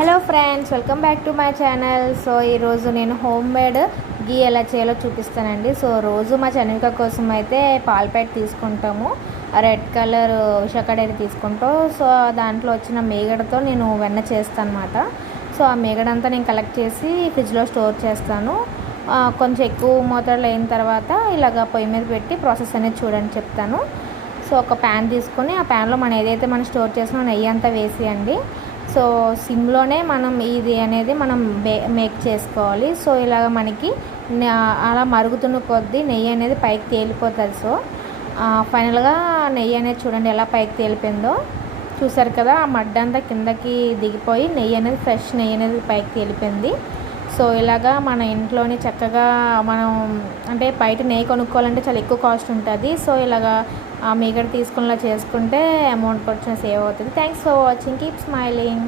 Hello friends, welcome back to my channel. So ఈరోజు నేను home made గీ ఎలా చేయాలో చూపిస్తానండి. సో రోజు మా చనిక కోసం అయితే పాల ప్యాకెట్ తీసుకుంటాము, రెడ్ కలర్ ఉషా డైరీ తీసుకుంటాం. సో దాంట్లో వచ్చిన మీగడతో నేను వెన్న చేస్తాను అనమాట. సో ఆ మీగడంతా నేను కలెక్ట్ చేసి ఫ్రిడ్జ్లో స్టోర్ చేస్తాను. కొంచెం ఎక్కువ మోతాదులో అయిన తర్వాత ఇలాగ పొయ్యి మీద పెట్టి ప్రాసెస్ అనేది చూడండి చెప్తాను. సో ఒక ప్యాన్ తీసుకొని ఆ ప్యాన్లో మనం ఏదైతే మనం స్టోర్ చేసినా నెయ్యి అంతా వేసేయండి. సో సిమ్లోనే మనం ఇది అనేది మనం మేక్ చేసుకోవాలి. సో ఇలాగ మనకి అలా మరుగుతున్న కొద్దీ నెయ్యి అనేది పైకి తేలిపోతుంది. సో ఫైనల్గా నెయ్యి అనేది చూడండి ఎలా పైకి తేలిపోయిందో. చూసారు కదా, ఆ మడ్డ అంతా కిందకి దిగిపోయి నెయ్యి అనేది ఫ్రెష్ నెయ్యి అనేది పైకి తేలిపోయింది. సో ఇలాగా మన ఇంట్లోనే చక్కగా మనం అంటే బయట నెయ్యి కొనుక్కోవాలంటే చాలా ఎక్కువ కాస్ట్ ఉంటుంది. సో ఇలాగా మీగడ తీసుకునేలా చేసుకుంటే అమౌంట్ కొంచెం సేవ్ అవుతుంది. Thanks for watching. Keep smiling.